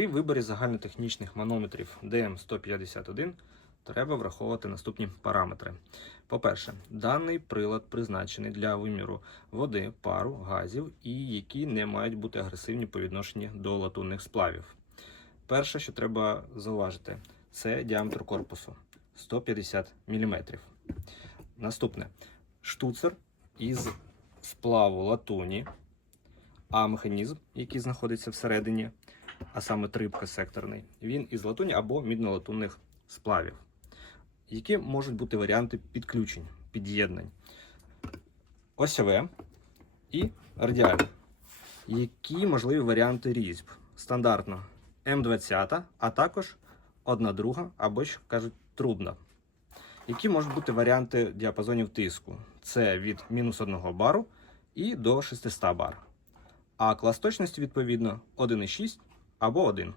При виборі загальнотехнічних манометрів DM151 треба враховувати наступні параметри. По-перше, даний прилад призначений для виміру води, пару, газів і які не мають бути агресивні по відношенню до латунних сплавів. Перше, що треба зауважити, це діаметр корпусу 150 мм. Наступне штуцер із сплаву латуні, а механізм, який знаходиться всередині, а саме трибка секторний, він із латуні або міднолатунних сплавів. Які можуть бути варіанти підключень, під'єднань? Осьове і радіальне. Які можливі варіанти різьб? Стандартно М20, а також одна друга, або ж кажуть трубна. Які можуть бути варіанти діапазонів тиску? Це від мінус 1 бару і до 600 бар. А клас точності, відповідно, 1,6 або 1.